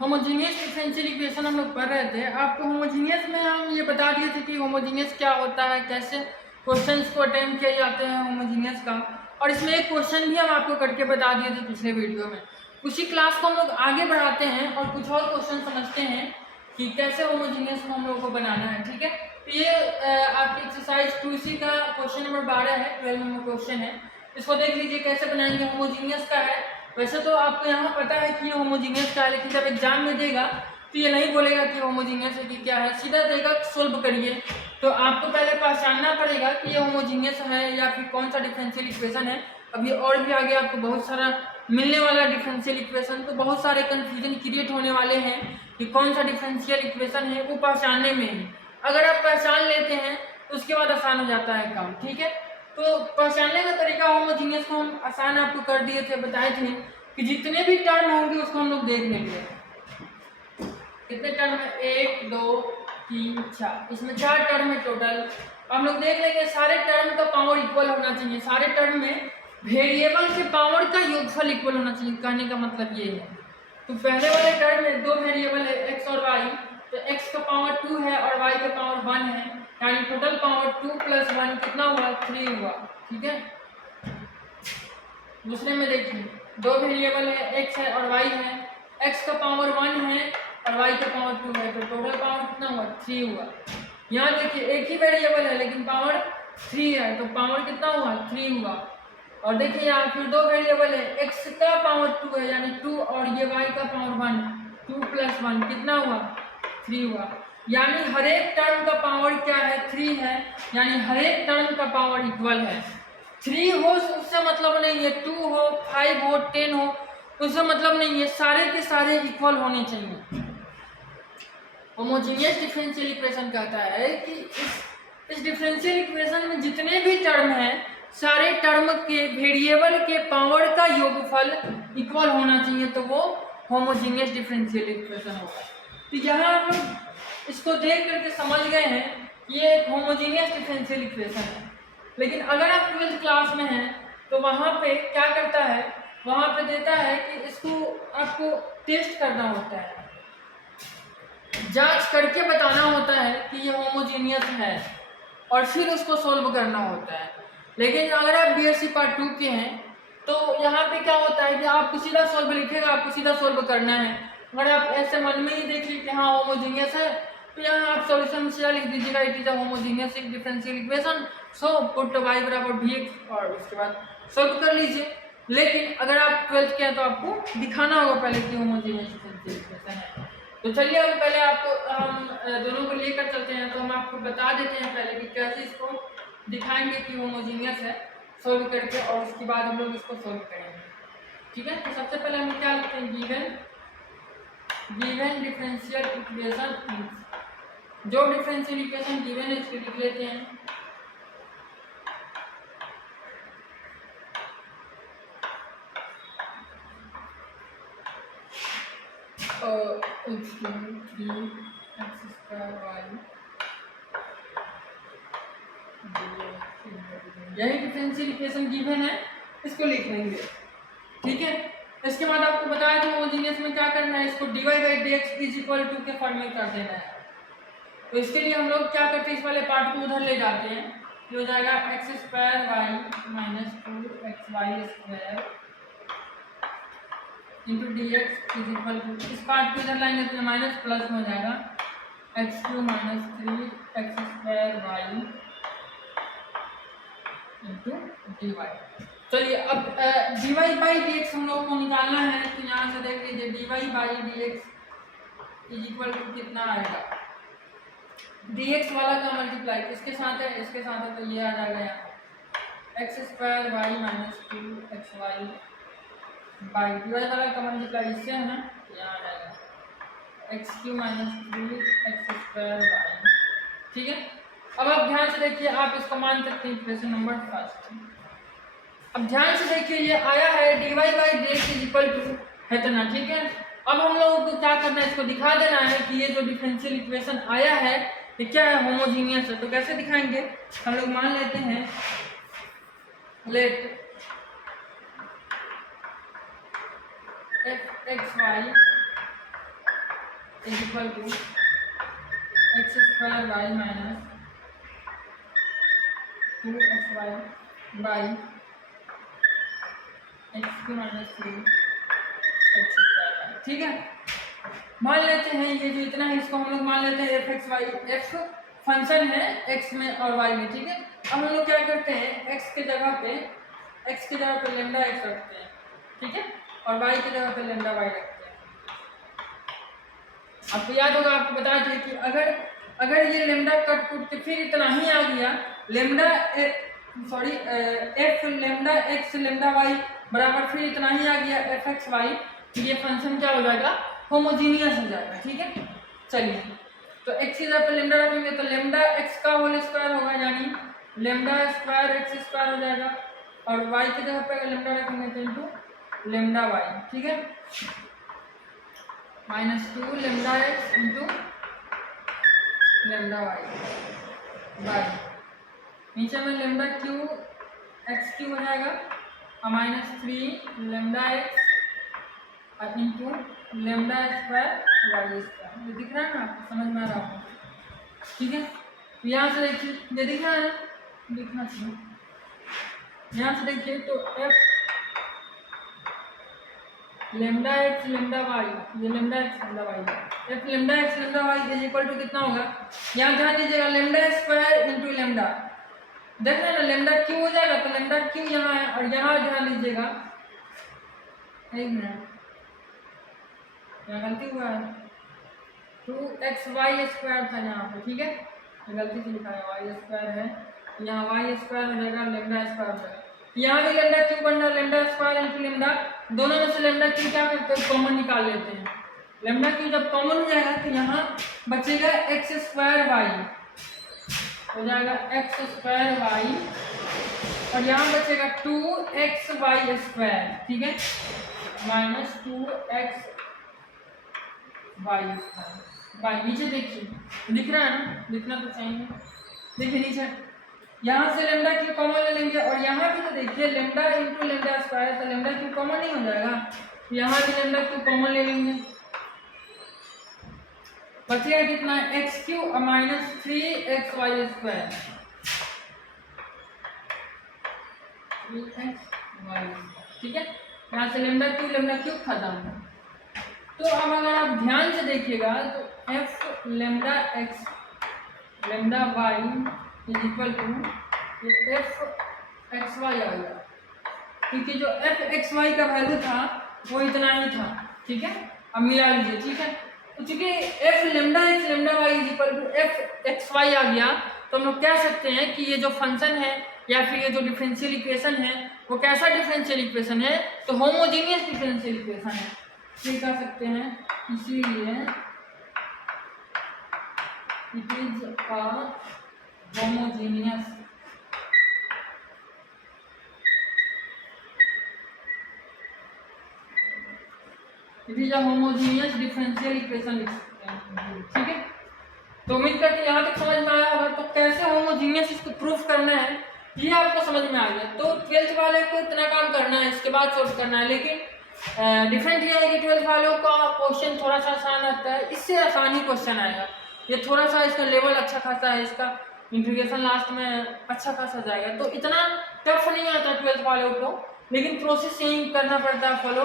Homogeneous differential equation हम लोग पढ़ रहे थे। आपको होमोजीनियस में हम ये बता दिए थे कि होमोजीनियस क्या होता है, कैसे क्वेश्चंस को अटेम्प्ट किए जाते हैं होमोजीनियस का, और इसमें एक क्वेश्चन भी हम आपको करके बता दिए थे पिछले वीडियो में। उसी क्लास को हम लोग आगे बढ़ाते हैं और कुछ और क्वेश्चन समझते हैं कि कैसे होमोजीनियस को हम लोग को बनाना है। ठीक है, तो ये आपकी एक्सरसाइज 2C का क्वेश्चन नंबर 12 है, 12 नंबर क्वेश्चन है। इसको देख लीजिए कैसे बनाएंगे। होमोजीनियस का है, वैसे तो आपको यहाँ पता है कि ये होमोजीनियस का है, लेकिन जब एग्जाम में देगा तो ये नहीं बोलेगा कि होमोजीनियस है कि क्या है, सीधा देगा सोल्व करिए। तो आपको पहले पहचानना पड़ेगा कि ये होमोजीनियस है या फिर कौन सा डिफरेंशियल इक्वेशन है। अभी और भी आगे आपको बहुत सारा मिलने वाला डिफरेंशियल इक्वेशन, तो बहुत सारे कन्फ्यूजन क्रिएट होने वाले हैं कि कौन सा डिफरेंशियल इक्वेशन है, वो पहचानने में ही अगर आप पहचान लेते हैं तो उसके बाद आसान हो जाता है काम। ठीक है, तो पहचानने का तरीका होमोजीनियस को हम आसान आपको कर दिए थे, बताए थे कि जितने भी टर्म होंगे उसको हम लोग देख लेंगे। कितने टर्म है, 1 2 3 4, इसमें 4 टर्म है टोटल। हम लोग देख लेंगे सारे टर्म का पावर इक्वल होना चाहिए, सारे टर्म में वेरिएबल के पावर का योगफल इक्वल होना चाहिए, कहने का मतलब ये है। तो पहले वाले टर्म में 2 वेरिएबल है x और y, तो x का पावर 2 है और y का पावर 1 है, यानी टोटल पावर 2 + 1 कितना हुआ, 3 हुआ। ठीक है, दूसरे में देखिए 2 वेरिएबल है x है और y है, x का पावर 1 है और y का पावर 2 है, तो टोटल पावर कितना हुआ, 3 हुआ। यहाँ देखिए एक ही वेरिएबल है लेकिन पावर 3 है, तो पावर कितना हुआ, 3 हुआ। और देखिए यहाँ फिर 2 वेरिएबल है, x का पावर 2 है यानी 2, और ये y का पावर 1, 2 + 1 कितना हुआ, 3 हुआ। यानी हर एक टर्म का पावर क्या है, 3 है, यानी हर एक टर्म का पावर इक्वल है। 3 हो उससे मतलब नहीं है, 2 हो, 5 हो, 10 हो, उससे मतलब नहीं है, सारे के सारे इक्वल होने चाहिए। होमोजीनियस डिफरेंशियल इक्वेशन कहता है कि इस डिफरेंशियल इक्वेशन में जितने भी टर्म हैं सारे टर्म के वेरिएबल के पावर का योगफल इक्वल होना चाहिए, तो वो होमोजीनियस डिफरेंशियल इक्वेशन होगा। तो यहाँ हम लोग इसको देख करके समझ गए हैं कि ये एक होमोजीनियस डिफरेंशियल इक्वेशन है। लेकिन अगर आप 12th क्लास में हैं तो वहाँ पे क्या करता है, वहाँ पे देता है कि इसको आपको टेस्ट करना होता है, जांच करके बताना होता है कि ये होमोजीनियस है और फिर उसको सोल्व करना होता है। लेकिन अगर आप बीएससी पार्ट 2 के हैं तो यहाँ पे क्या होता है कि आपको सीधा सोल्व लिखेगा, आपको सीधा सोल्व करना है। अगर आप ऐसे मन में ही देख लीजिए हाँ होमोजीनियस है, तो यहाँ आप सॉल्यूशन में सीधा लिख दीजिएगा it is a homogeneous differential equation, so put y = vx और उसके बाद सोल्व कर लीजिए। लेकिन अगर आप 12th के हैं तो आपको दिखाना होगा पहले कि होमोजीनियस डिफरेंशियल इक्वेशन है। तो चलिए अब पहले आपको हम दोनों को लेकर चलते हैं, तो हम आपको बता देते हैं पहले कि कैसे इसको दिखाएंगे कि होमोजीनियस है सोल्व करके, और उसके बाद हम लोग इसको सोल्व करेंगे। ठीक है, तो सबसे पहले हम क्या लिखते हैं, गिवन डिफरेंशियल इक्वेशन, जो डिफरेंशियल इक्वेशन गिवन है इसको लिख लेते हैं। यही डिफरेंशियल इक्वेशन गिवन है, इसको लिख लेंगे। ठीक है, इसके बाद आपको बताया कि होमोजीनियस में क्या करना है, इसको dy/dx = 2 के फॉर्म में कर देना है। तो इसके लिए हम लोग क्या करते हैं, इस वाले पार्ट को उधर ले जाते हैं, ये हो जाएगा x² y - 2xy² into dx = इस पार्ट को इधर लाएंगे तो माइनस प्लस में हो जाएगा x³ - 3x² y into dy। चलिए अब dy/dx हम लोग को निकालना है, तो यहाँ से देख लीजिए dy/dx = कितना आएगा, dx वाला का मल्टीप्लाई इसके साथ है, इसके साथ है, तो ये आ जाएगा यहाँ x² y - 2xy by dy वाला का मल्टीप्लाई इससे है ना, यहाँ आ जाएगा x³ - 3x² y। ठीक है, अब आप ध्यान से देखिए, आप इसको मान सकते हैं इक्वेशन नंबर 1। अब ध्यान से देखिए ये आया है dy/dx = है तो ना, ठीक है। अब हम लोगों को क्या करना है, इसको दिखा देना है कि ये जो डिफरेंशियल इक्वेशन आया है ये क्या है, होमोजीनियस है। तो कैसे दिखाएंगे, हम लोग मान लेते हैं let fxy is equal to x square y minus 2xy by x cube minus 3x square. ठीक है, मान लेते हैं ये जो इतना है इसको हम लोग मान लेते हैं f x y, f function है एक्स में और वाई में। ठीक है, अब हम लोग क्या करते हैं एक्स के जगह पे लेमडा एक्स रखते हैं। ठीक है, और वाई की जगह पे लेमडा वाई रखते हैं। आपको याद होगा, आपको बता दें कि अगर ये लेमडा कट कूट के फिर इतना ही आ गया, lambda f lambda x lambda y बराबर फिर इतना ही आ गया एफ एक्स वाई, ये फंक्शन क्या हो जाएगा, होमोजीनियस हो जाएगा। ठीक है, चलिए तो एक्स की जगह पे लेमडा रखेंगे तो लेमडा एक्स का होल स्क्वायर होगा, यानी लेमडा स्क्वायर एक्स स्क्वायर हो जाएगा, और वाई की जगह पे अगर लेमडा रखेंगे तो इंटू लेमडा वाई। ठीक है, -2 lambda x into lambda y by नीचे में लेमडा क्यू एक्स क्यू हो जाएगा और -3 lambda x into lambda square y square. ये दिख रहा है ना आपको, समझ में आ रहा है? ठीक है, यहाँ से देखिए, ये दिख रहा है, दिखना चाहिए। यहाँ से देखिए तो f lambda x lambda y, ये lambda x lambda y, f lambda x lambda y is equal to कितना होगा, यहाँ ध्यान दीजिएगा लेमडा स्क्वायर इंटू लेमडा, देख रहे हैं ना, लेमडा क्यू हो जाएगा तो लेमडा क्यू यहाँ है, और यहाँ ध्यान दीजिएगा, एक मिनट यहाँ गलती हुआ है, 2xy स्क्वायर था यहाँ पे। ठीक है, गलती से लिखा है वाई स्क्वायर है, यहाँ वाई स्क्वायर हो जाएगा लेमडा स्क्वायर हो जाएगा, यहाँ भी लेमडा क्यू बन रहा है, लेमडा स्क्वायर इंटू लेमडा, दोनों में से लेमडा क्यू क्या करते हैं, कॉमन निकाल लेते हैं। लेमडा क्यू जब कॉमन हो जाएगा तो यहाँ बचेगा एक्स स्क्वायर वाई, हो जाएगा एक्स स्क्वायर वाई, और यहाँ बचेगा 2xy स्क्वायर। ठीक है, -2x वाई बाई, नीचे देखिए दिख रहा है ना, दिखना तो चाहिए, देखिए नीचे यहाँ से लेमडा क्यू कॉमन ले लेंगे, और यहाँ भी तो देखिए लेमडा इंटू लेमडा स्क्वायर, तो लेमडा क्यू कॉमन नहीं हो जाएगा, यहाँ भी लेमडा क्यू कॉमन ले लेंगे, बचेगा कितना, एक्स क्यू और -3xy स्क्वायर, 3xy। ठीक है, यहाँ से लेमडा क्यू खत्म। तो अब अगर आप ध्यान से देखिएगा तो f lambda x lambda y is equal to f x y आ गया, क्योंकि जो एफ एक्स वाई का वैल्यू था वो इतना ही था। ठीक है, अब मिला लीजिए। ठीक है, तो चूंकि f lambda x lambda y is equal to f x y आ गया, तो हम लोग कह सकते हैं कि ये जो फंक्शन है या फिर ये जो डिफरेंशियल इक्वेशन है वो कैसा डिफरेंशियल इक्वेशन है, तो होमोजीनियस डिफरेंशियल इक्वेशन है, ये कह सकते हैं। इसीलिए it is a homogeneous differential equation लिख सकते हैं। ठीक है, तो उम्मीद करते हैं यहाँ तक समझ में आया होगा। तो कैसे होमोजीनियस इसको प्रूफ करना है ये आपको समझ में आ गया। तो 12th वाले को इतना काम करना है, इसके बाद सॉल्व करना है, लेकिन डिफरेंट ये है कि 12th वालों का क्वेश्चन थोड़ा सा आसान आता है, इससे आसानी क्वेश्चन आएगा। ये थोड़ा सा इसका लेवल अच्छा खासा है, इसका इंटीग्रेशन लास्ट में अच्छा खासा जाएगा, तो इतना टफ नहीं आता 12th वालों को, लेकिन प्रोसेस यही करना पड़ता है फॉलो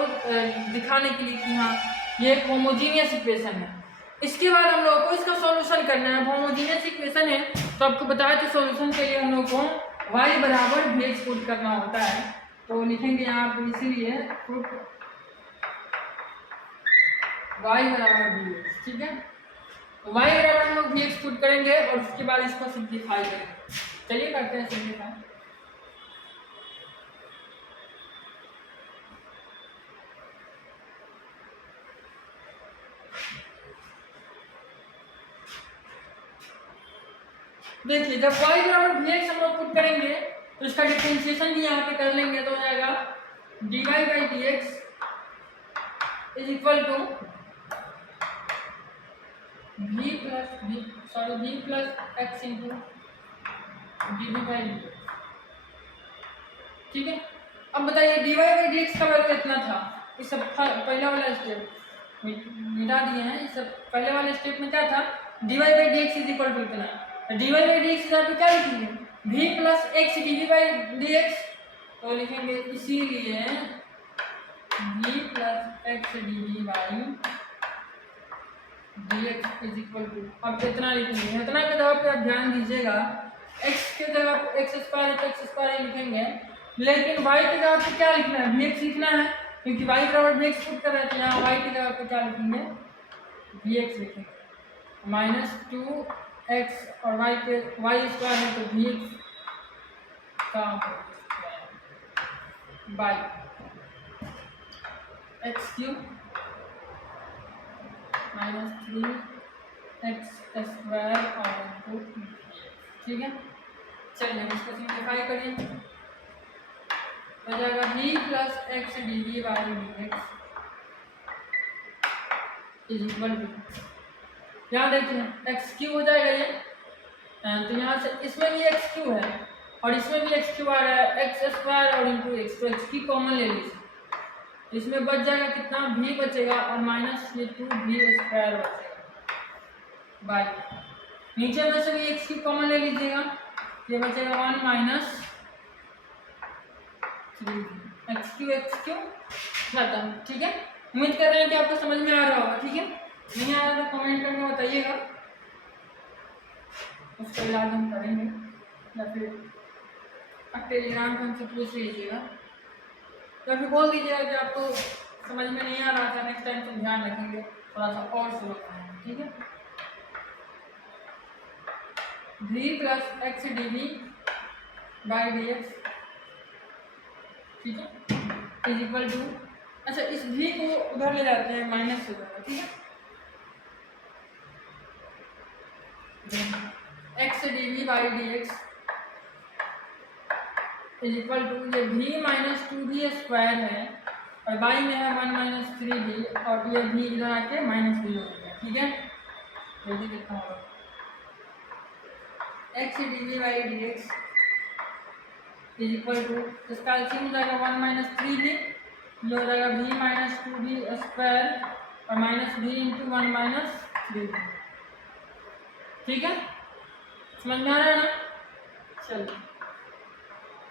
दिखाने के लिए कि हाँ ये एक होमोजीनियस इक्वेशन है। इसके बाद हम लोगों को इसका सॉल्यूशन करना है। होमोजीनियस इक्वेशन है तो आपको बताया कि सॉल्यूशन के लिए हम लोग को y बराबर vx पुट करना होता है, तो लिखेंगे यहाँ पे इसीलिए पुट y बराबर vx। ठीक है, तो y बराबर हम लोग vx पुट करेंगे और उसके बाद इसको सिंप्लीफाई करेंगे। चलिए करते हैं सिंप्लीफाई। देखिए जब y बराबर vx हम लोग पुट करेंगे तो इसका डिफरेंशिएशन भी यहाँ पे कर लेंगे, तो हो जाएगा dy by dx is equal to v plus x into d by d. ठीक है, अब बताइए dy बाई dx का वैल्यू कितना था, इस पहला वाला स्टेप मिटा दिए हैं। इस पहले वाले स्टेप में क्या था, dy by d x is equal to इतना, तो dy बाई डी एक्स यहाँ पे क्या लिखेंगे, v plus x d by d x, तो लिखेंगे इसीलिए v plus x d by d x is equal to, अब इतना लिखेंगे। इतना के जगह पे आप ध्यान दीजिएगा, x के जगह एक्स स्क्वायर है तो एक्स स्क्वायर ही लिखेंगे, लेकिन y की जगह पे क्या लिखना है, vx लिखना है, क्योंकि y बराबर vx पुट कर रहे थे, यहाँ y की जगह पे क्या लिखेंगे, vx लिखेंगे, माइनस 2x और y के y स्क्वायर है तो vx का by x cube minus 3x square और ठीक है। चलिए इसको सिंप्लीफाई करिए, हो जाएगा v plus x d v by d x is equal to, यहाँ देखिए एक्स क्यू हो जाएगा ये, तो यहाँ से इसमें भी एक्स क्यू है और इसमें भी एक्स क्यू आ रहा है, एक्स स्क्वायर और इंटू एक्स, तो एक्स की कॉमन ले लीजिए, इसमें बच जाएगा कितना, v बचेगा और माइनस ये 2v स्क्वायर बचेगा बाई, नीचे में से भी एक्स क्यू कॉमन ले लीजिएगा, ये बचेगा 1 माइनस 3 एक्स क्यू खत्म। ठीक है, उम्मीद कर रहे हैं कि आपको समझ में आ रहा होगा। ठीक है, नहीं आ रहा तो कमेंट करके बताइएगा, उसका इलाज हम करेंगे, या फिर आप टेलीग्राम पे हमसे पूछ लीजिएगा, या फिर बोल दीजिएगा कि आपको समझ में नहीं आ रहा था, नेक्स्ट टाइम से ध्यान रखेंगे, थोड़ा सा और स्लो करेंगे। ठीक है, v plus x d v by d x, ठीक है, इज इक्वल टू, अच्छा इस v को उधर ले जाते हैं, माइनस हो जाएगा। ठीक है, x d v by d x is equal to, ये v माइनस 2v स्क्वायर है और बाई में है 1 माइनस 3v, और ये v इधर आके माइनस v हो गया। ठीक है, जल्दी कितना होगा, x d v by d x is equal to, इसका एलसीएम हो जाएगा 1 माइनस 3v, ये हो जाएगा v माइनस 2v स्क्वायर और minus v into 1 minus 3v। ठीक है, समझ में आ रहा है ना। चलिए,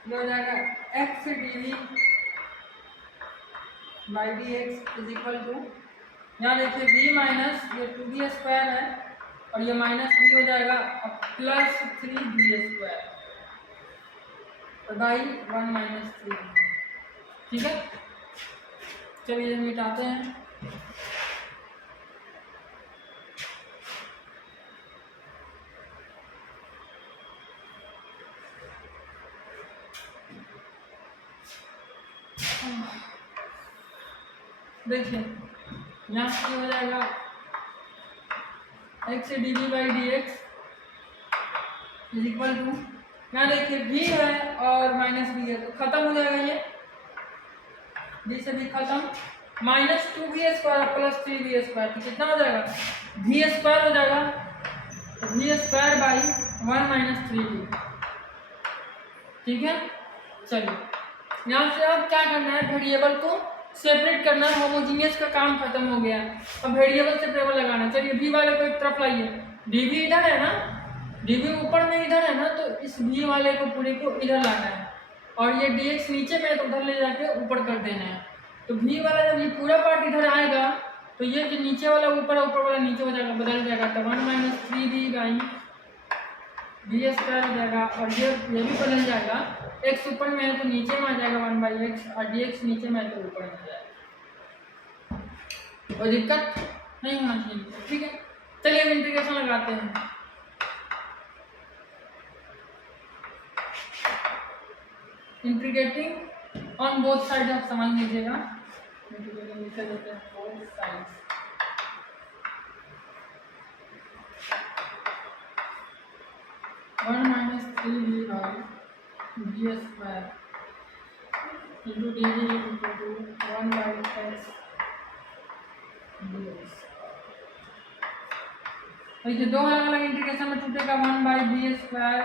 ये हो जाएगा x d v by d x is equal to, यहाँ देखिए v माइनस ये 2v स्क्वायर है और ये माइनस v हो जाएगा प्लस 3v स्क्वायर और बाई 1 माइनस 3v। ठीक है, चलिए मिटाते हैं। देखिए यहाँ से हो जाएगा x d v by d x is equal to, यहाँ देखिए v है और माइनस v है तो खत्म हो जाएगा, ये v से भी खत्म, minus 2v square plus 3v square, तो कितना हो जाएगा, v स्क्वायर हो जाएगा, तो v square by 1 minus 3v। ठीक है, चलिए यहाँ से अब क्या करना है, वेरिएबल को सेपरेट करना है, होमोजीनियस का काम खत्म हो गया, अब वेरिएबल से टेबल लगाना। चलिए v वाले को एक तरफ लाइए, dv इधर है ना, dv ऊपर में इधर है ना, तो इस v वाले को पूरे को इधर लाना है और ये dx नीचे में तो उधर ले जाके ऊपर कर देना है। तो v वाला जब ये पूरा पार्ट इधर आएगा तो ये जो नीचे वाला ऊपर ऊपर वाला नीचे हो जाएगा, बदल जाएगा, तो 1 minus 3v by d square हो जाएगा और ये भी बदल जाएगा, x ऊपर में है तो नीचे में आ जाएगा 1 बाई एक्स और dx नीचे में है तो ऊपर में आ जाएगा, कोई दिक्कत नहीं होना चाहिए। ठीक है, चलिए अब इंटीग्रेशन लगाते हैं। इंटीग्रेटिंग ऑन बोथ साइड आप समझ लीजिएगा, इंटीग्रेटिंग लिख देते हैं both sides, one minus 3v by d square into d v into 1 by x d x. ये दो अलग अलग इंटीग्रेशन में टूटेगा, 1 by d square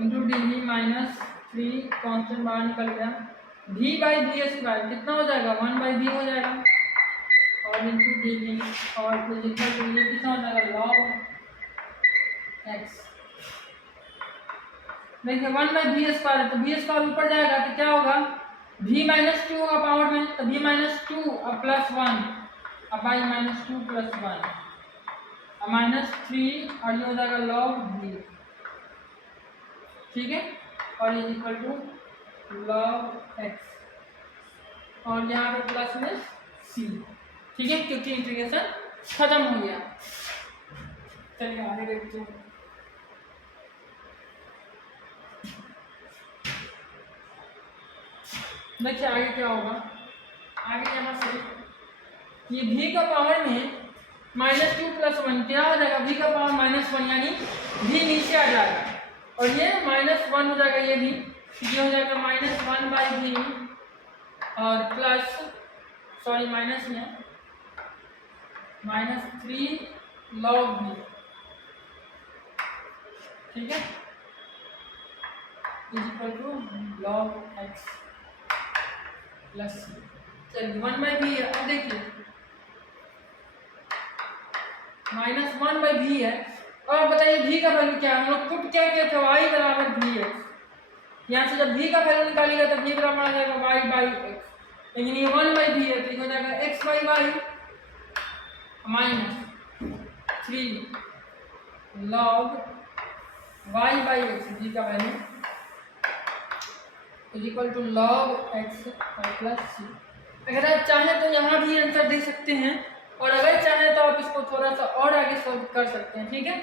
into d v minus 3 constant बाहर निकल गया, v बाई डी स्क्वायर कितना हो जाएगा, 1 बाई v हो जाएगा और इंटू डी वी और फिजिकल तो ये कितना हो जाएगा log x। देखिए 1/v² है तो v² ऊपर जाएगा तो क्या होगा v माइनस टू होगा पावर में, तो v माइनस टू और प्लस वन अब y minus two plus one और -3 और ये हो जाएगा log v, ठीक है, और ये इक्वल टू log x और यहाँ पे प्लस में c, ठीक है, क्योंकि इंटीग्रेशन खत्म हो गया। चलिए आगे देखते हैं। देखिए आगे क्या होगा, आगे यहाँ से ये v का पावर में -2 + 1 क्या हो जाएगा, v का पावर -1 यानी v नीचे आ जाएगा और ये -1 हो जाएगा, ये भी ये हो जाएगा -1/v और प्लस सॉरी माइनस में -3 log v, ठीक है, equal to log x plus c। चलिए 1/v है, अब देखिए -1/v है और बताइए v का वैल्यू क्या है, हम लोग पुट क्या किया था y बराबर vx, यहाँ से जब v का वैल्यू निकालेगा तो v बराबर आ जाएगा y/x, लेकिन ये 1/v है तो हो जाएगा x/y -3 log y/x v का value equal to log x plus c। अगर आप चाहें तो यहाँ भी आंसर दे सकते हैं और अगर चाहें तो आप इसको थोड़ा सा और आगे सॉल्व कर सकते हैं, ठीक है।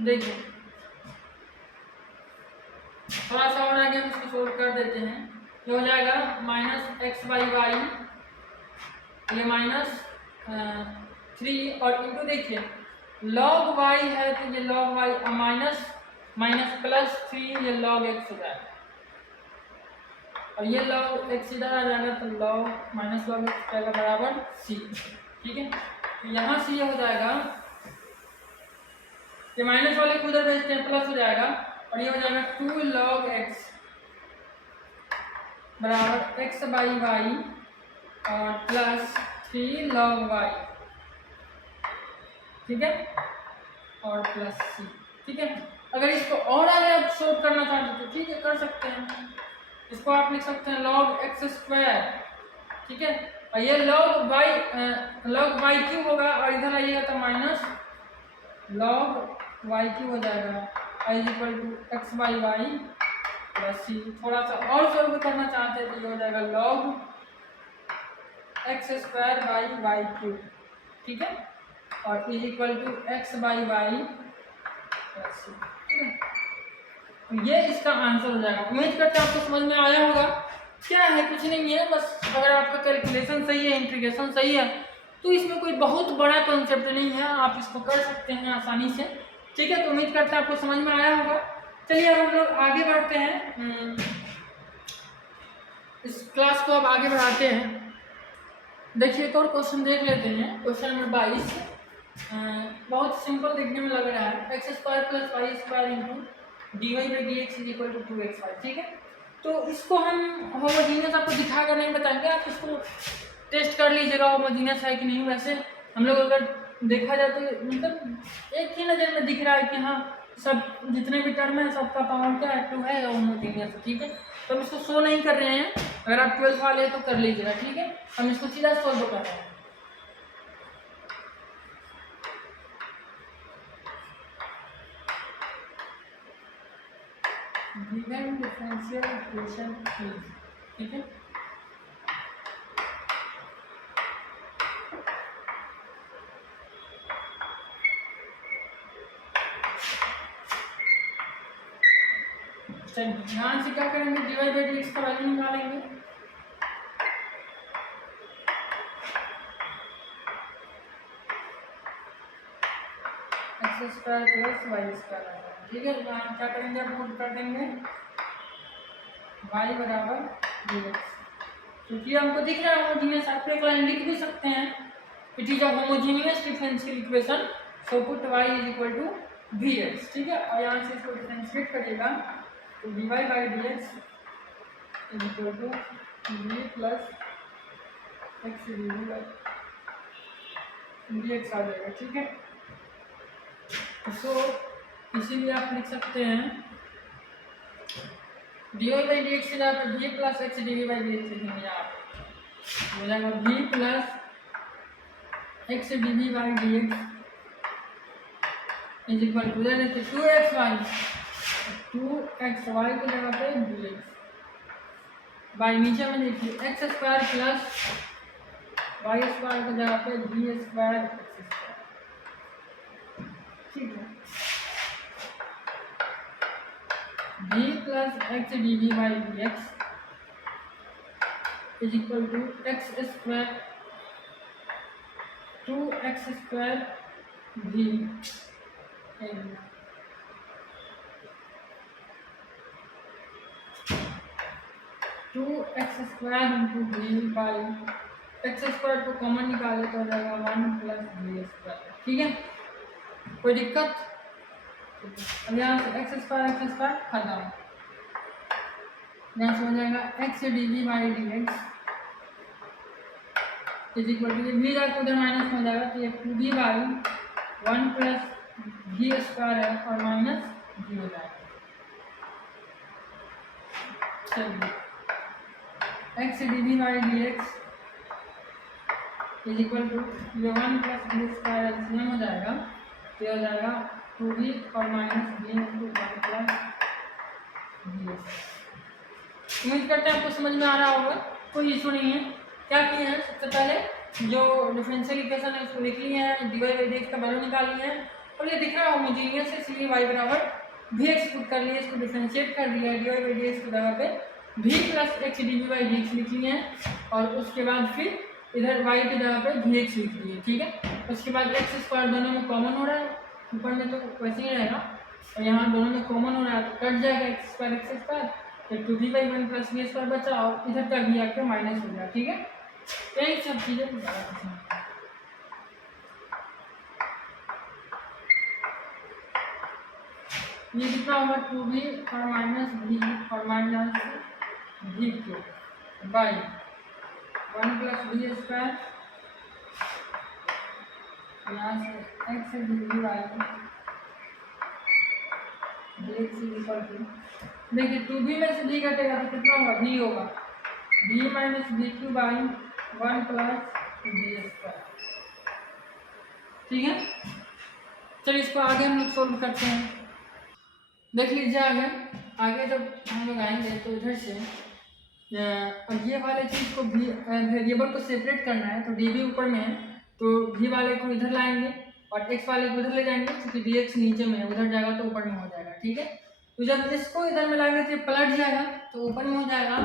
देखिए थोड़ा सा और आगे हम इसको सॉल्व कर देते हैं, ये हो जाएगा -x/y ये -3 और इंटू देखिए log y है तो ये log y माइनस प्लस 3 ये log x हो जाएगा और ये log x इधर आ जाएगा तो log x जाएगा बराबर c, ठीक है। तो यहाँ से ये हो जाएगा, ये माइनस वाले को उधर भेजते हैं प्लस हो जाएगा और ये हो जाएगा 2 log x बराबर x/y और प्लस 3 log y, ठीक है, और प्लस c, ठीक है। अगर इसको और आगे आप सॉल्व करना चाहते तो ठीक है कर सकते हैं, इसको आप लिख सकते हैं log x², ठीक है, और ये log y क्यूब होगा और इधर आइएगा तो माइनस log y क्यूब हो जाएगा i equal to x/y plus c। थोड़ा सा और सॉल्व करना चाहते हैं तो ये हो जाएगा log x²/y क्यूब, ठीक है, और equal to x/y plus c, ठीक है। ये इसका आंसर हो जाएगा। उम्मीद करते हैं आपको समझ में आया होगा। क्या है, कुछ नहीं है, बस अगर आपका कैलकुलेशन सही है, इंटीग्रेशन सही है तो इसमें कोई बहुत बड़ा कॉन्सेप्ट नहीं है, आप इसको कर सकते हैं आसानी से, ठीक है। तो उम्मीद करते हैं आपको समझ में आया होगा। चलिए अब हम लोग आगे बढ़ते हैं, इस क्लास को अब आगे बढ़ाते हैं। देखिए एक और क्वेश्चन देख लेते हैं, क्वेश्चन नंबर 22, बहुत सिंपल देखने में लग रहा है, x² + y² into dy/dx equal to 2xy, ठीक है। तो इसको हम होमोजीनियस आपको दिखा कर नहीं बताएंगे, आप इसको टेस्ट कर लीजिएगा होमोजीनियस है कि नहीं। वैसे हम लोग अगर देखा जाए तो मतलब एक ही नज़र में दिख रहा है कि हाँ सब जितने भी टर्म है सबका पावर क्या है 2 है, होमोजीनियस, ठीक है। तो हम इसको शो नहीं कर रहे हैं, अगर आप 12th वाले तो कर लीजिएगा, ठीक है। हम इसको सीधा सॉल्व कर रहे हैं। गिवन डिफरेंशियल इक्वेशन इज, ठीक है, ध्यान से क्या करेंगे, dy/dx का वैल्यू निकालेंगे, x² + y², ठीक है। यहाँ क्या करेंगे, पुट कर देंगे y बराबर dx, क्योंकि हमको दिख रहा है होमोजीनियस। आप एक लाइन लिख भी सकते हैं, it is a homogeneous differential equation, so put y equal to vx, ठीक है। और यहाँ से इसको डिफरेंशिएट करिएगा तो dy/dx equal to v plus x d v by d x आ जाएगा। ठीक है, तो इसीलिए आप लिख सकते हैं d y by d x से आप v plus x d v by d x लिखेंगे। यहाँ पे हो जाएगा v plus x d v by d x is equal to two x y की जगह पे डी एक्स बाई नीचे में देखिए x square plus Y square की जगह पे डी स्क्वायर एक्स स्क्वायर। ठीक है, d plus x d v by d x is equal to x square 2x square v 2x square into v by x square को common निकाले तो हो जाएगा 1 प्लस वी स्क्वायर। ठीक है, कोई दिक्कत? अब यहाँ से एक्स स्क्वायर खत्म, यहाँ से हो जाएगा x d v by d x is equal to v जाकर उधर माइनस हो जाएगा तो ये 2v by 1 plus v square है और माइनस वी हो जाएगा। चलिए x d v by d x is equal to ये 1 प्लस वी स्क्वायर एलसीएम हो जाएगा तो ये हो जाएगा 2v और minus v into 1 plus v. उम्मीद करते हैं आपको समझ में आ रहा होगा, कोई इशू नहीं है। क्या किए हैं, सबसे पहले जो डिफरेंशियल इक्वेशन है उसको लिख लिए हैं, d y by d x का वैल्यू निकाल लिए हैं और ये दिख रहा है होमोजीनियस है, इसलिए वाई बराबर वी एक्स पुट कर लिए, इसको डिफरेंशिएट कर दिया है d y by d x की जगह पे v plus x d v by d x लिख लिए हैं और उसके बाद फिर इधर वाई की जगह पे वी एक्स लिख लिए। ठीक है, उसके बाद एक्स स्क्वायर दोनों में कॉमन हो रहा है, ऊपर में तो वैसे ही रहेगा और यहाँ दोनों में कॉमन हो रहा है तो कट जाएगा एक्स स्क्वायर फिर 2v by 1 plus v square बचा और इधर का वी आके माइनस हो जाएगा। ठीक है, यही सब चीजें ये कितना होगा 2v और माइनस वी और minus v cube by 1 plus v square यहाँ से x d v by d x equal to देखिए 2v में से v कटेगा तो कितना होगा v होगा v minus v cube by 1 plus v square. ठीक है, चलिए इसको आगे हम लोग सोल्व करते हैं। देख लीजिए आगे जब हम लोग आएंगे तो इधर से अब ये वाले चीज़ को भी वेरिएबल को सेपरेट करना है तो डी वी ऊपर में है तो वी वाले को इधर लाएंगे और एक्स वाले को इधर ले जाएंगे क्योंकि डी एक्स नीचे में है, उधर जाएगा तो ऊपर में हो जाएगा। ठीक है, तो जब इसको इधर में लाएंगे तो पलट जाएगा तो ऊपर में हो जाएगा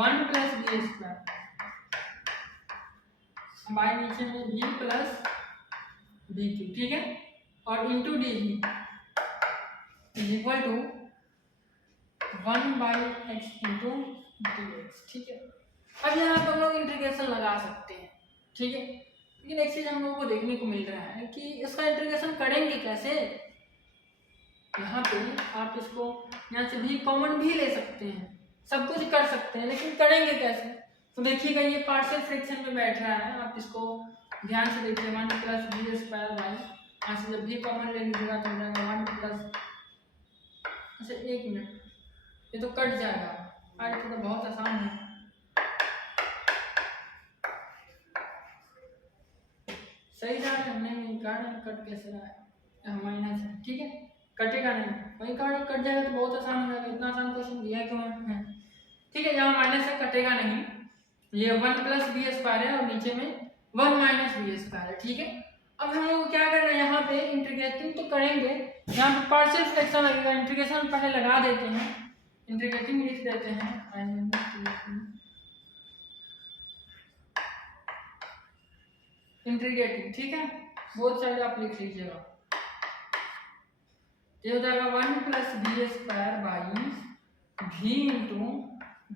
1 प्लस वी स्क्वायर बाई नीचे में वी प्लस वी क्यू। ठीक है, और into d v is equal to 1 by x into d x. ठीक है, अब यहाँ पर हम लोग इंटीग्रेशन लगा सकते हैं। ठीक है, लेकिन एक चीज हम लोगों को देखने को मिल रहा है कि इसका इंटीग्रेशन करेंगे कैसे। यहाँ पे आप इसको यहाँ से भी कॉमन भी ले सकते हैं, सब कुछ कर सकते हैं, लेकिन करेंगे कैसे तो देखिएगा ये पार्शियल फ्रैक्शन में बैठ रहा है। आप इसको ध्यान से देखिए 1 प्लस वी स्क्वायर बाई यहाँ से जब भी कॉमन ले लीजिएगा तो हो जाएगा 1 प्लस। अच्छा एक मिनट, ये तो कट जाएगा, अरे तो बहुत आसान है। सही जा रहा है, नहीं कट कैसे रहा है, माइनस है। ठीक है, कटेगा नहीं, वही कट जाएगा तो बहुत आसान हो जाएगा, इतना आसान क्वेश्चन दिया क्यों है। ठीक है, यहाँ माइनस है कटेगा नहीं, ये 1 प्लस वी स्क्वायर है और नीचे में 1 माइनस वी स्क्वायर है। ठीक है, अब हम लोग क्या करना है यहाँ पे इंटीग्रेटिंग तो करेंगे, यहाँ पे पार्शियल फ्रैक्शन लगेगा, इंटीग्रेशन पहले लगा देते हैं, इंटीग्रेटिंग लिख देते हैं इंटीग्रेटिंग। ठीक है, बहुत सारे आप लिख लीजिएगा, ये हो जाएगा 1 plus v square by v into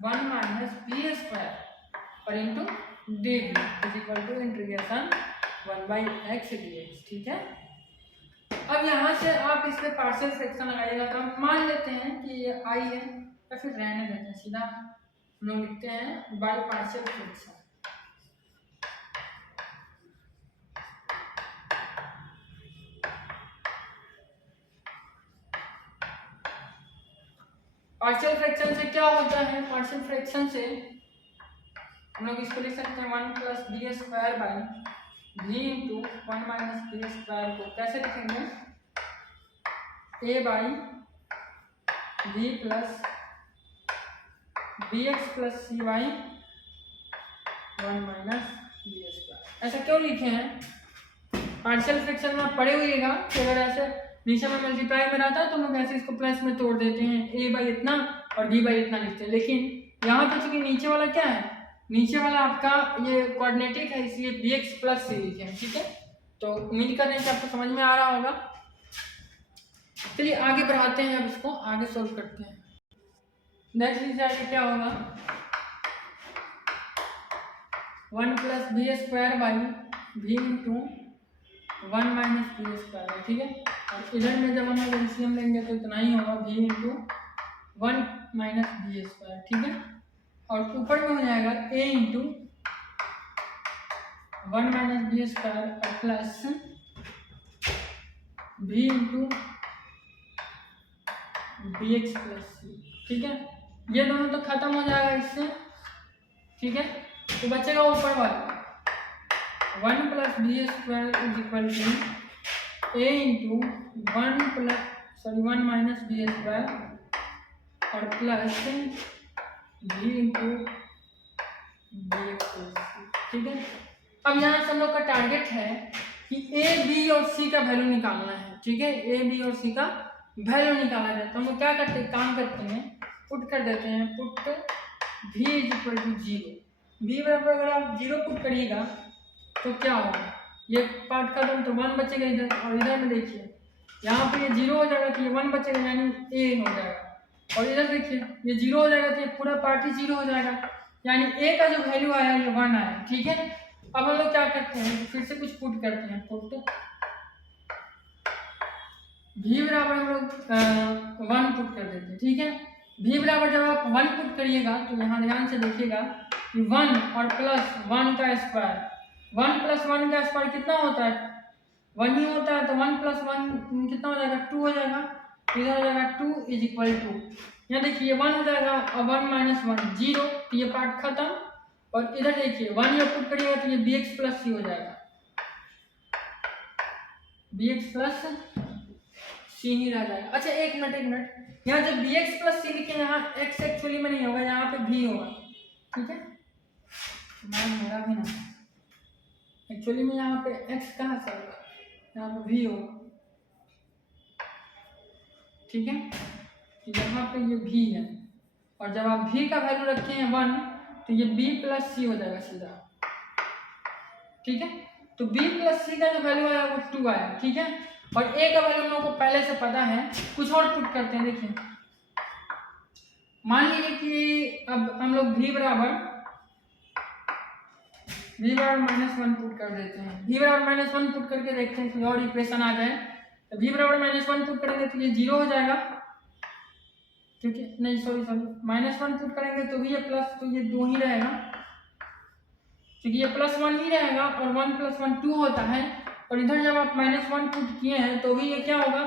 1 minus v square और into d v is equal to integration 1 by x d x. ठीक है, अब यहाँ से आप इस पे पार्शियल फ्रैक्शन लगाइएगा तो हम मान लेते हैं कि ये आई है या फिर रहने देते हैं, सीधा हम लोग लिखते हैं by partial fraction. Partial fraction से क्या होता है, पार्शियल फ्रैक्शन से हम लोग इसको लिख सकते हैं 1 plus b square by v into 1 minus b square को कैसे लिखेंगे, a by b plus b x plus c by 1 minus b square. ऐसा क्यों लिखे हैं, पार्शियल फ्रैक्शन में पढ़े हुएगा कि अगर ऐसे नीचे में मल्टीप्लाई में रहता है तो हम लोग ऐसे इसको प्लस में तोड़ देते हैं, ए बाई इतना और बी बाई इतना लिखते हैं। लेकिन यहाँ पे चूंकि नीचे वाला क्या है, नीचे वाला आपका ये कोऑर्डिनेटिक है, इसलिए बी एक्स प्लस सी लिखे हैं। ठीक है, तो उम्मीद कर रहे हैं कि आपको समझ में आ रहा होगा। चलिए आगे बढ़ाते हैं, अब इसको आगे सोल्व करते हैं। नेक्स्ट लीजिए आगे क्या होगा, 1 plus b square by v into 1 minus b square है। ठीक है, और इधर में जब हम लोग एलसीएम लेंगे तो इतना ही होगा, v into 1 minus b square. ठीक है, और ऊपर में हो जाएगा a into 1 minus b square और plus v into b x plus c. ठीक है, ये दोनों तो खत्म हो जाएगा इससे। ठीक है, तो बचेगा ऊपर वाला 1 plus b square is equal to a into 1 minus b square और plus v into b x plus c. ठीक है, अब यहाँ से हम लोग का टारगेट है कि ए बी और सी का वैल्यू निकालना है। ठीक है, ए बी और सी का वैल्यू निकाला जाए तो हम लोग क्या करते हैं, काम करते हैं, पुट कर देते हैं, put v is equal to 0। v बराबर अगर आप 0 पुट करिएगा तो क्या होगा, ये पार्ट खत्म तो 1 बचेगा इधर, और इधर में देखिए यहाँ पे ये 0 हो जाएगा तो ये 1 बचेगा यानी a हो जाएगा, और इधर देखिए ये 0 हो जाएगा तो ये पूरा पार्ट ही 0 हो जाएगा यानी a का जो वैल्यू आया ये 1 आया। ठीक है, अब हम लोग क्या करते हैं, फिर से कुछ पुट करते हैं, पुट v बराबर हम लोग 1 पुट कर देते हैं। ठीक है, v बराबर जब आप 1 पुट करिएगा तो यहाँ ध्यान से देखिएगा कि 1 और प्लस 1 का स्क्वायर, 1 प्लस 1 का स्क्वायर कितना होता है, 1 ही होता है, तो 1 प्लस 1 कितना हो जाएगा, 2 हो जाएगा, इधर हो जाएगा 2 इज इक्वल टू, यहाँ देखिए 1 हो जाएगा और 1 माइनस 1 0, तो ये पार्ट खत्म, और इधर देखिए 1 ये पुट करिएगा तो ये बी एक्स प्लस सी हो जाएगा, बी एक्स प्लस सी ही रह जाएगा। अच्छा एक मिनट, यहाँ जब बी एक्स प्लस सी लिखे यहाँ एक्स एक्चुअली में नहीं होगा, यहाँ पे भी होगा। ठीक है, मेरा भी ना, एक्चुअली में यहाँ पे एक्स कहाँ से होगा, यहाँ पे भी होगा। ठीक है, यहाँ पे ये भी है, और जब आप भी का वैल्यू रखे हैं 1 तो ये बी प्लस सी हो जाएगा सीधा। ठीक है, तो b प्लस सी का जो वैल्यू आया वो 2 आया। ठीक है, और a का वैल्यू हम लोग को पहले से पता है, कुछ और पुट करते हैं। देखिए मान लीजिए कि अब हम लोग v बराबर -1 पुट कर देते हैं, v बराबर -1 पुट करके देखते हैं कोई और इक्वेशन आ जाए, तो v बराबर -1 पुट करेंगे तो ये 0 हो जाएगा, क्योंकि नहीं सॉरी -1 पुट करेंगे तो भी ये प्लस, तो ये 2 ही रहेगा, क्योंकि ये +1 ही रहेगा, और 1 + 1 2 होता है, और इधर जब आप -1 पुट किए हैं तो भी ये क्या होगा,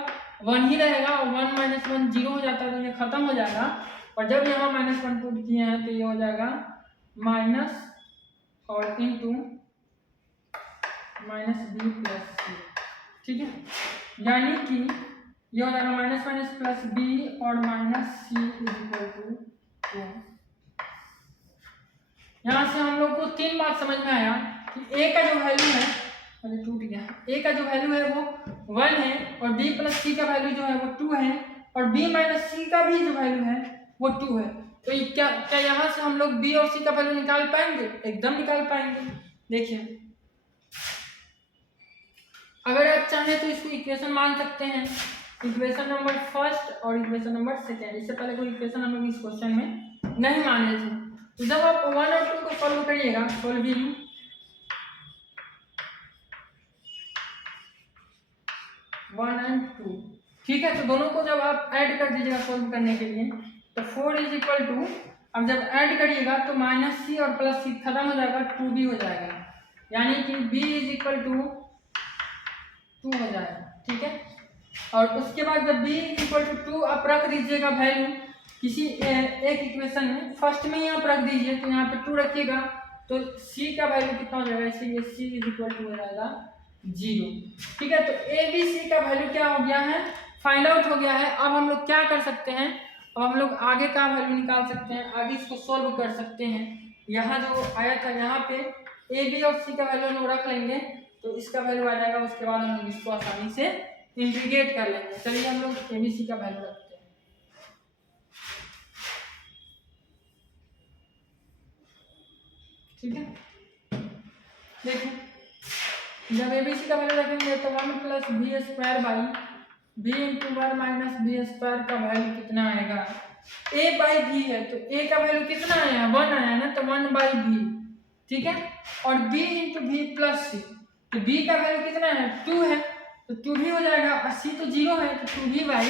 1 ही रहेगा, और 1 - 1 0 हो जाता है तो ये खत्म हो जाएगा, और जब यहाँ -1 पुट किए हैं तो ये हो जाएगा माइनस और इंटू -b + c। ठीक है, यानी कि ये हो जाएगा -- प्लस b और -c = 2। यहाँ से हम लोग को 3 बात समझ में आया कि a का जो वैल्यू है, अरे टूट गया, a का जो वैल्यू है वो 1 है, और b + c का वैल्यू जो है वो 2 है, और b - c का भी जो वैल्यू है वो 2 है। तो ये क्या यहाँ से हम लोग b और c का वैल्यू निकाल पाएंगे, एकदम निकाल पाएंगे। देखिए अगर आप चाहें तो इसको इक्वेशन मान सकते हैं, इक्वेशन नंबर फर्स्ट और इक्वेशन नंबर सेकेंड। इससे पहले कोई इक्वेशन हम लोग इस क्वेश्चन में नहीं मान रहे थे, तो जब आप 1 और 2 को सॉल्व करिएगा, सॉल्विंग 1 और 2, ठीक है, तो दोनों को जब आप ऐड कर दीजिएगा सॉल्व करने के लिए, तो 4 = अब जब ऐड करिएगा तो माइनस सी और प्लस सी खत्म हो जाएगा, 2b हो जाएगा, यानी कि b इज इक्वल टू 2 हो जाएगा। ठीक है, और उसके बाद जब b इज इक्वल टू 2 आप रख दीजिएगा वैल्यू किसी एक इक्वेशन में, फर्स्ट में ही आप रख दीजिए, तो यहाँ पे 2 रखिएगा तो c का वैल्यू कितना हो जाएगा, इसीलिए c इज इक्वल टू हो जाएगा 0। ठीक है, तो ए बी सी का वैल्यू क्या हो गया है, फाइंड आउट हो गया है। अब हम लोग क्या कर सकते हैं, अब हम लोग आगे का वैल्यू निकाल सकते हैं, आगे इसको सॉल्व कर सकते हैं। यहाँ जो आया था यहाँ पे ए बी और सी का वैल्यू हम लोग रख लेंगे तो इसका वैल्यू आ जाएगा, उसके बाद हम लोग इसको आसानी से इंटीग्रेट कर लेंगे। चलिए हम लोग ए बी सी का वैल्यू रखते हैं। ठीक है, देखिए जब ए बी सी का वैल्यू रखेंगे तो 1 plus b square by b into 1 minus b square का वैल्यू कितना आएगा, ए बाई बी है तो ए का वैल्यू कितना आया है, 1 आया ना, तो 1 बाई बी। ठीक है, और बी इंटू बी प्लस सी, तो बी का वैल्यू कितना है, 2 है, तो 2 भी हो जाएगा, और सी तो 0 है तो 2 भी बाई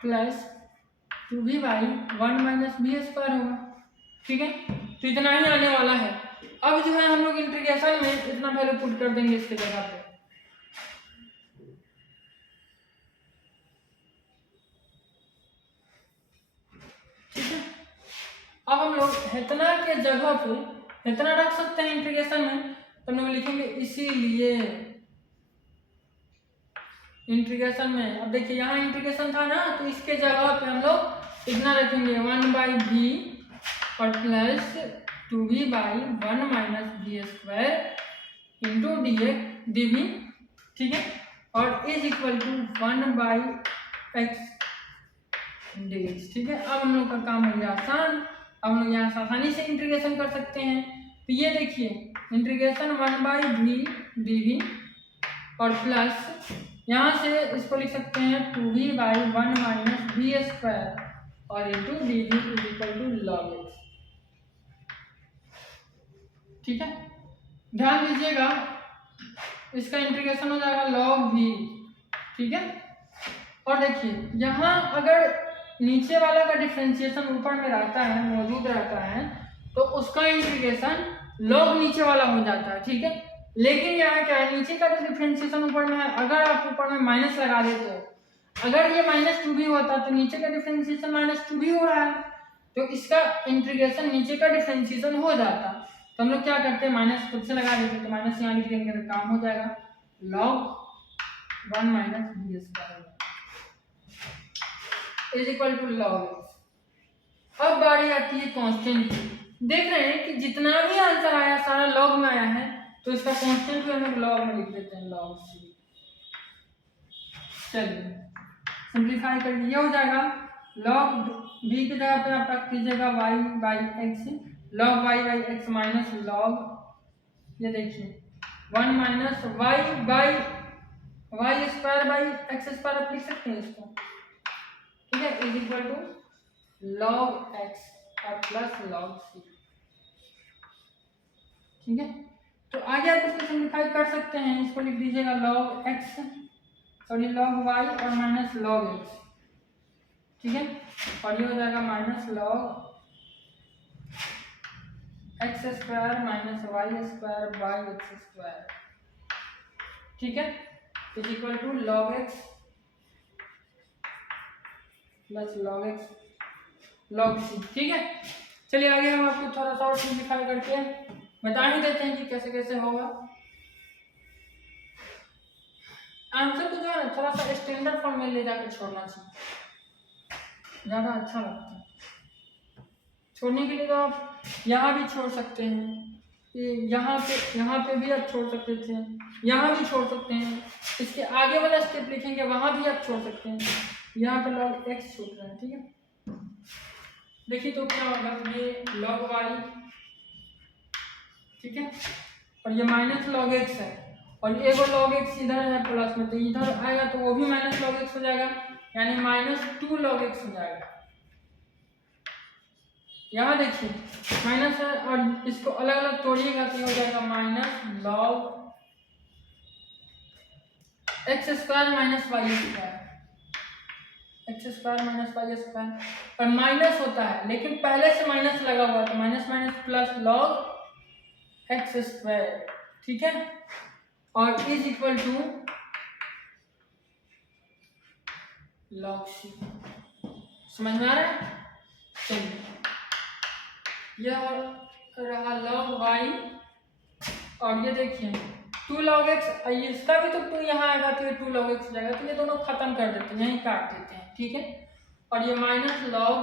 प्लस 2 भी बाई 1 माइनस बी स्क्वायर होगा। ठीक है, तो इतना ही आने वाला है। अब जो है हम लोग इंटीग्रेशन में इतना वैल्यू पुट कर देंगे इसके जगह पे। ठीक है, अब हम लोग इतना के जगह पे इतना रख सकते हैं इंटीग्रेशन में, तो हम लोग लिखेंगे इसीलिए इंटीग्रेशन में। अब देखिए यहाँ इंटीग्रेशन था ना, तो इसके जगह पे हम लोग इतना रखेंगे 1 बाई बी और plus 2b by 1 minus b square into d v. ठीक है, और is equal to 1 by x d. ठीक है, अब हम लोग का काम हो गया आसान। अब हम लोग यहाँ से आसानी से इंटीग्रेशन कर सकते हैं। तो ये देखिए integration 1 by b d v और प्लस यहाँ से इसको लिख सकते हैं 2b by 1 minus b square और into d v is equal to log x. ठीक है, ध्यान दीजिएगा इसका इंटीग्रेशन हो जाएगा log v। ठीक है, और देखिए यहाँ अगर नीचे वाला का डिफरेंशिएशन ऊपर में रहता है, मौजूद रहता है, तो उसका इंटीग्रेशन log नीचे वाला हो जाता है। ठीक है, लेकिन यहाँ क्या है, नीचे का जो डिफरेंशिएशन ऊपर में है, अगर आप ऊपर में माइनस लगा देते हो, अगर ये माइनस 2b होता तो नीचे का डिफरेंशिएशन माइनस 2b हो रहा है, तो इसका इंटीग्रेशन नीचे का डिफरेंशिएशन हो जाता। तो हम लोग क्या करते हैं, माइनस खुद से लगा देते हैं, तो माइनस यहाँ लिख देंगे तो काम हो जाएगा, log 1 minus b square is equal to log x. अब बारी आती है कांस्टेंट की। देख रहे हैं कि जितना भी आंसर आया सारा लॉग में आया है, तो इसका कांस्टेंट भी हम लोग लॉग में लिख देते हैं, लॉग सी। चलिए सिंप्लीफाई कर, ये हो जाएगा log b की जगह पे आप रख दीजिएगा y by x, log y by x minus log, ये देखिए 1 minus y by y square by x square आप लिख सकते हैं इसको। ठीक है, is equal to log x और प्लस log c। ठीक है, तो आगे आप इसको सिंप्लीफाई कर सकते हैं, इसको लिख दीजिएगा log x sorry log y और माइनस log x। ठीक है, और ये हो जाएगा minus log x square minus y square by x square. ठीक है, is equal to log x plus log x log c। ठीक है, चलिए आगे हम आपको थोड़ा सा और सिंप्लीफाई करके बता ही देते हैं कि कैसे कैसे होगा। आंसर को जो है ना थोड़ा सा स्टैंडर्ड फॉर्म में ले जाकर छोड़ना चाहिए, ज़्यादा अच्छा लगता है। छोड़ने के लिए तो आप यहाँ भी छोड़ सकते हैं, यहाँ पे भी आप छोड़ सकते थे, यहाँ भी छोड़ सकते हैं, इसके आगे वाला स्टेप लिखेंगे वहाँ भी आप छोड़ सकते हैं। यहाँ पे log x छूट रहा है। ठीक है, देखिए तो क्या होगा, ये log y, ठीक है, और ये माइनस log x है, और ये वो log x इधर है प्लस में, तो इधर आएगा तो वो भी माइनस log x हो जाएगा, यानी माइनस 2 log x हो जाएगा। यहाँ देखिए माइनस है और इसको अलग अलग तोड़िएगा तो हो जाएगा minus log x square minus y square. X square minus y square, और माइनस होता है लेकिन पहले से माइनस लगा हुआ तो minus minus plus log x square, ठीक है, और is equal to log c. समझ में आ रहा है? चलिए यह रहा लॉग वाई, और ये देखिए 2 log x, इसका भी तो 2 यहाँ आएगा तो ये 2 log x हो जाएगा, तो ये दोनों खत्म कर देते हैं, यहीं काट देते हैं, ठीक है, और ये minus log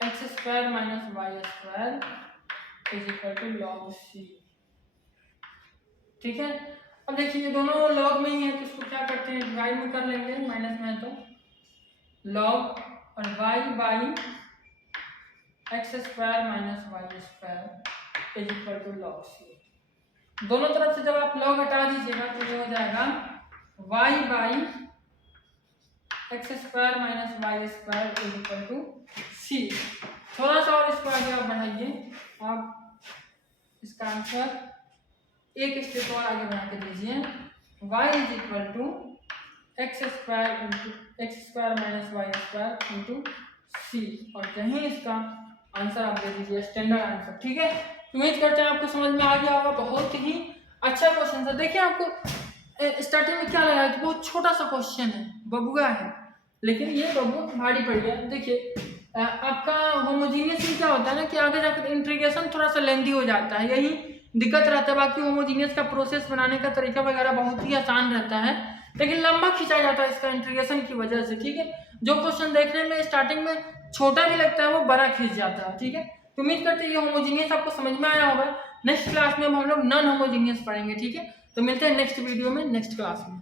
x square minus y square is equal to log c, ठीक है। अब देखिए ये दोनों लॉग में ही है तो इसको क्या करते हैं, डिवाइड में कर लेंगे, माइनस में है तो लॉग और y by x square minus y square is equal to log c. दोनों तरफ से जब आप लॉग हटा दीजिएगा तो ये हो जाएगा y by x square minus y square is equal to c. थोड़ा सा और इसको आगे आप बढ़ाइए, आप इसका आंसर एक स्टेप और आगे बढ़ा के दीजिए, y is equal to x square minus y square into c, और यहीं इसका आंसर आप दे दीजिए, स्टैंडर्ड आंसर, ठीक है। उम्मीद करते हैं आपको समझ में आ गया होगा। बहुत ही अच्छा क्वेश्चन था। देखिए आपको स्टार्टिंग में क्या लगा कि बहुत छोटा सा क्वेश्चन है, बबुआ है, लेकिन ये बबुआ भारी पड़ गया। देखिए आपका होमोजीनियस में क्या होता है ना कि आगे जाकर इंटीग्रेशन थोड़ा सा लेंदी हो जाता है, यही दिक्कत रहता है। बाकी होमोजीनियस का प्रोसेस बनाने का तरीका वगैरह बहुत ही आसान रहता है, लेकिन लंबा खींचा जाता है इसका इंटीग्रेशन की वजह से, ठीक है। जो क्वेश्चन देखने में स्टार्टिंग में छोटा भी लगता है वो बड़ा खींच जाता है, ठीक है। तो उम्मीद करते हैं ये होमोजीनियस आपको समझ में आया होगा। नेक्स्ट क्लास में हम लोग नॉन होमोजीनियस पढ़ेंगे, ठीक है। तो मिलते हैं नेक्स्ट वीडियो में, नेक्स्ट क्लास में।